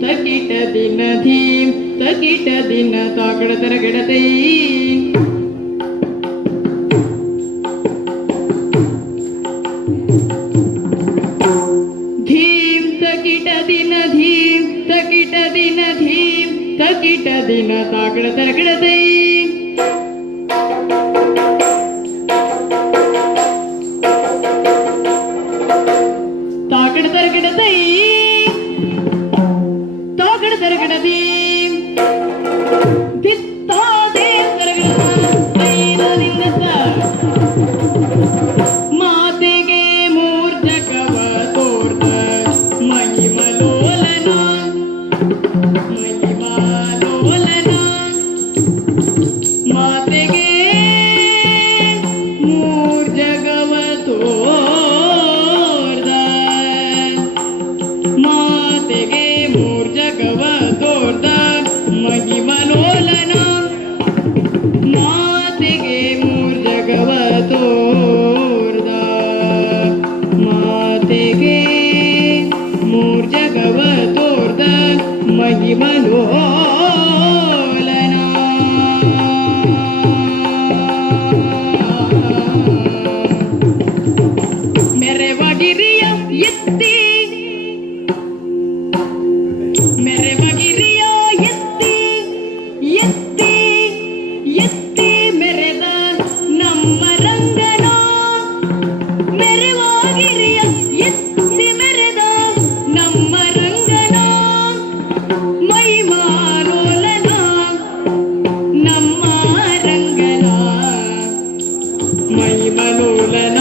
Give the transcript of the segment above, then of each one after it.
ತಕಿಟ ದಿನ ಧೀಂ ತಕಿಟ ದಿನ ತಾಕಡ ತರಗಡತೈ ಧೀಂ ತಕಿಟ ದಿನ ಧೀಂ ತಕಿಟ ದಿನ ಧೀಂ ತಕಿಟ ದಿನ ತಾಕಡ ತರಗಡತೈ ತಾಕಡ ತರಗಡತೈ ತಾಕಡ ತರಗಡದಿ ದಿತ್ತಾದೆ ತರಗಡದಿಂದ ಮಾತೆಗೆ ಮೂರ್ಜಕವ ತೋರ್ದ ಮಹಿಮಲೋಲನ ಮಹಿಮಲೋಲನ ಮಾತೆಗೆ ಮೂರ್ಜಗವ ತೋರ್ದ ಮಾತೆಗೆ ಮೂರ್ಜಗವ ತೋರ್ದ ಮಹಿಮಲೋಲನ ಮಾತೆಗೆ ಮೂರ್ಜಗವ ತೋರ್ದ ಮಾತೆಗೆ ಮೂರ್ಜಗವ ತೋರ್ದ ಮಹಿಮಲೋಲನ ಮೆರವಗಿರಿಯ ಎತ್ತಿ ಮೆರವಗಿರಿಯ ಎತ್ತಿ ಎತ್ತಿ ಎತ್ತಿ ಮೆರೆದ ನಮ್ಮ ರಂಗನ ಮೆರವಗಿರಿಯ ಎತ್ತಿ ಮೆರೆದ ನಮ್ಮ ರಂಗನ ಮಹಿಮಾಲೋಲನ ನಮ್ಮ ರಂಗನ ಮಹಿಮಲೋಲನ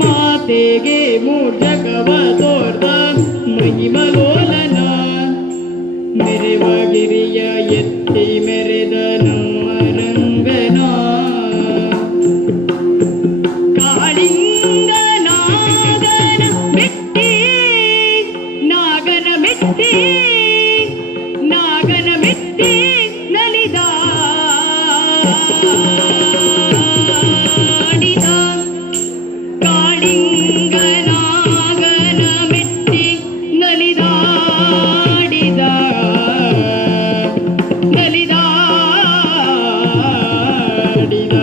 ಮಾತೆಗೆ ಮೂರ್ಜಗವ ತೋರ್ದ ಮಹಿಮಲೋಲನ ಮೆರವಗಿರಿಯ ಎತ್ತಿ ಮೆರೆದ ನಮ್ಮ ರಂಗನ ಕಾಳಿಂಗ ನಾಗನ ಮೆಟ್ಟಿ ನಾಗನ ಮೆಟ್ಟಿ ನಾಗನ ಮೆಟ್ಟಿ ನಲಿದ ಕಾಳಿಂಗನಾಗನ ಮೆಟ್ಟಿ ನಲಿದಾಡಿದ ನಲಿದಾಡಿದ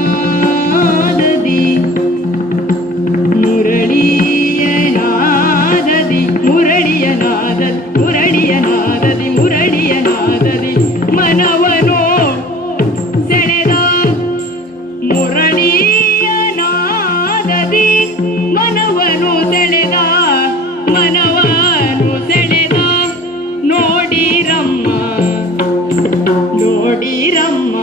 ಮುರಳಿಯನಾದದಿ ಮುರಳಿಯನಾದದಿ ಮುರಳಿಯನಾದದಿ ಮುರಳಿಯನಾದದಿ ಮುರಳಿಯನಾದದಿ ಮನವನೋ ಸೆಳೆದ ಮುರಳಿಯನಾದದಿ ಮನವನು ಸೆಳೆದ ಮನವನು ಸೆಳೆದ ನೋಡಿರಮ್ಮ ನೋಡಿರಮ್ಮ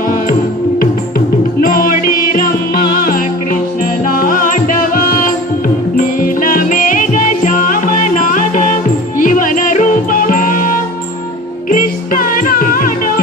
ನೋಡಿರಮ್ಮ ಕೃಷ್ಣನಾಡವ ನೀಲಮೇಘ ಶ್ಯಾಮನಾದ ಇವನ ರೂಪವ ಕೃಷ್ಣನಾಡವ